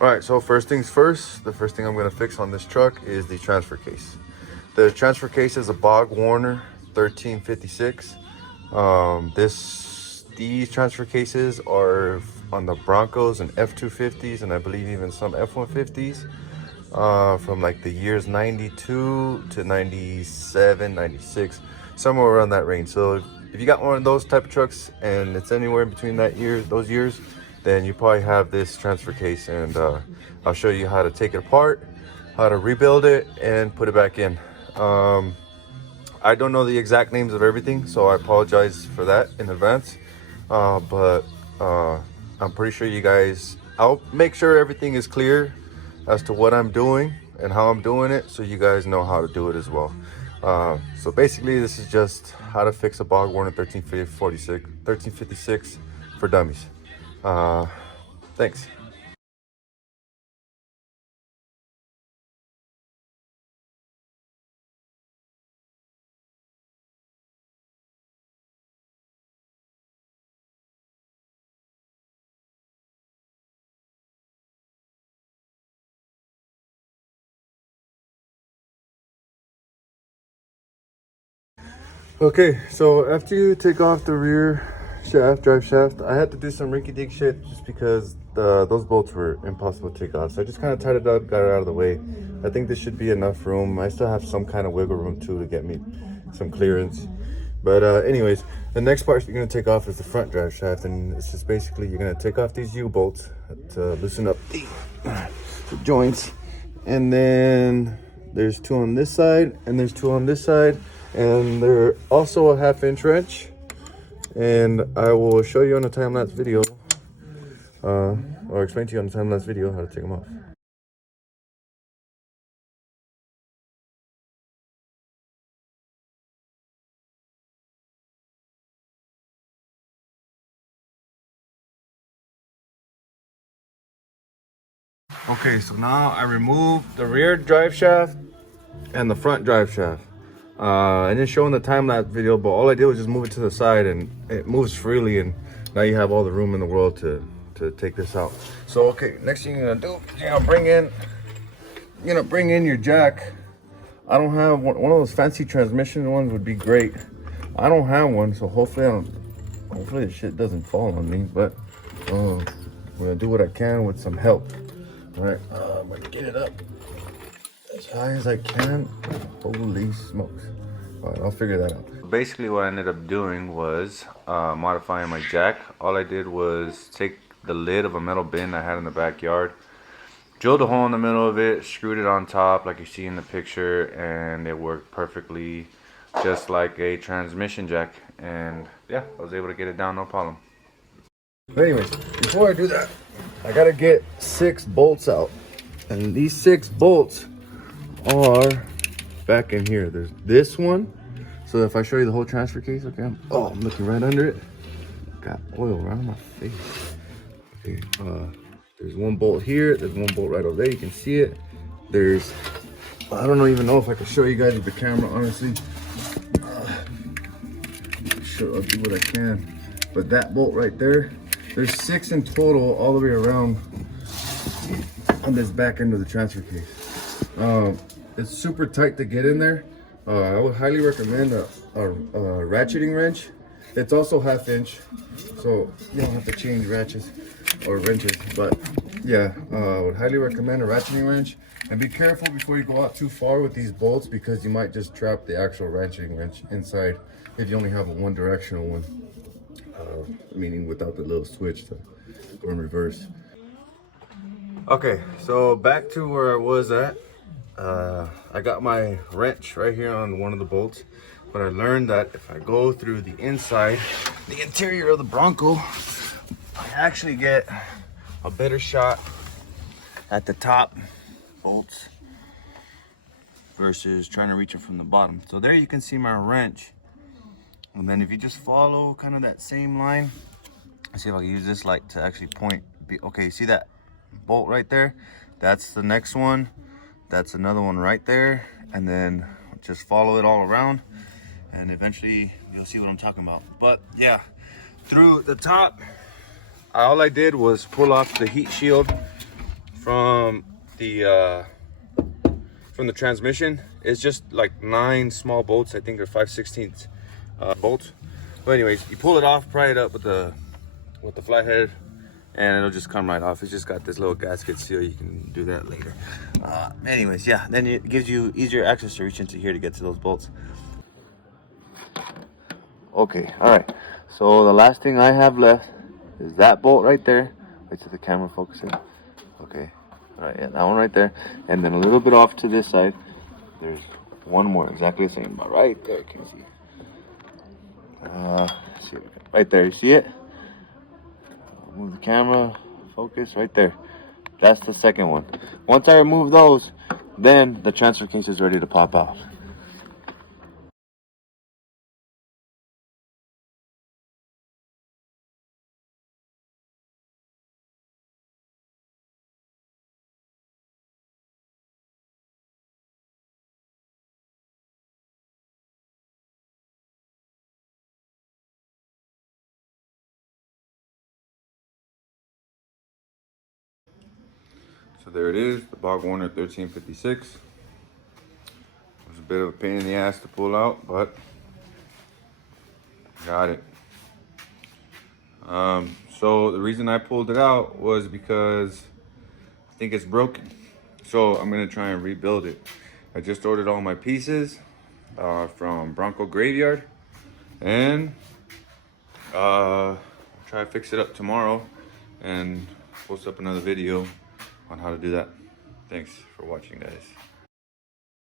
All right, so first things first, the first thing I'm gonna fix on this truck is the transfer case. The transfer case is a Bog Warner 1356. These transfer cases are on the Broncos and F250s, and I believe even some F150s, from like the years 92 to 97, 96, somewhere around that range. So if you got one of those type of trucks and it's anywhere in between those years, then you probably have this transfer case, and I'll show you how to take it apart, how to rebuild it and put it back in. I don't know the exact names of everything, so I apologize for that in advance, but I'm pretty sure you guys, I'll make sure everything is clear as to what I'm doing and how I'm doing it, so you guys know how to do it as well. So basically this is just how to fix a Bog Warner 1356 for dummies. Thanks. Okay, so after you take off the rear drive shaft, I had to do some rinky-dink shit just because those bolts were impossible to take off. So I just kind of tied it up, got it out of the way. I think this should be enough room. I still have some kind of wiggle room too to get me some clearance. But anyways, the next part you're gonna take off is the front drive shaft, and it's just basically you're gonna take off these U-bolts to loosen up the joints, and then there's two on this side and there's two on this side. And they're also a 1/2-inch wrench, and I will show you on a time-lapse video, or explain to you on a time-lapse video how to take them off. Okay, so now I removed the rear drive shaft and the front drive shaft. I didn't show in the time-lapse video, but all I did was just move it to the side, and it moves freely, and now you have all the room in the world to take this out. So okay, next thing you're gonna do, you're gonna bring in your jack. I don't have one of those fancy transmission ones would be great. I don't have one, so hopefully this shit doesn't fall on me, but I'm gonna do what I can with some help. All right, I'm gonna get it up as high as I can. Holy smokes. All right, I'll figure that out. Basically what I ended up doing was modifying my jack. All I did was take the lid of a metal bin I had in the backyard, drilled a hole in the middle of it, screwed it on top like you see in the picture, and it worked perfectly just like a transmission jack. And yeah, I was able to get it down no problem. But anyways, before I do that, I gotta get 6 bolts out, and these 6 bolts are back in here. There's this one. So if I show you the whole transfer case, okay, I'm looking right under it. Got oil right on my face. Okay, there's one bolt here. There's one bolt right over there. You can see it. There's, I don't even know if I can show you guys with the camera, honestly. Sure, I'll do what I can. But that bolt right there, there's 6 in total all the way around on this back end of the transfer case. It's super tight to get in there. I would highly recommend a ratcheting wrench. It's also 1/2-inch, so you don't have to change ratchets or wrenches. But yeah, I would highly recommend a ratcheting wrench. And be careful before you go out too far with these bolts, because you might just trap the actual ratcheting wrench inside if you only have a one directional one, meaning without the little switch to go in reverse. Okay, so back to where I was at. I got my wrench right here on one of the bolts, but I learned that if I go through the inside, the interior of the Bronco, I actually get a better shot at the top bolts versus trying to reach it from the bottom. So there you can see my wrench, and then if you just follow kind of that same line, let's see if I can use this light to actually point. Okay, you see that bolt right there? That's the next one. That's another one right there, and then just follow it all around, and eventually you'll see what I'm talking about. But yeah, through the top, all I did was pull off the heat shield from the transmission. It's just like 9 small bolts. I think they're 5/16 bolts. But anyways, you pull it off, pry it up with the flathead, and it'll just come right off. It's just got this little gasket seal. You can do that later. Anyways, yeah, then it gives you easier access to reach into here to get to those bolts. Okay, all right. So the last thing I have left is that bolt right there. Wait till the camera focuses. Okay, all right, yeah, that one right there. And then a little bit off to this side, there's one more, exactly the same, but right there, can you see? See it right there. You see it? Move the camera, focus right there. That's the second one. Once I remove those, then the transfer case is ready to pop out. So there it is, the BW 1356. It was a bit of a pain in the ass to pull out, but got it. So the reason I pulled it out was because I think it's broken. So I'm gonna try and rebuild it. I just ordered all my pieces from Bronco Graveyard, and I'll try to fix it up tomorrow and post up another video on how to do that. Thanks for watching, guys.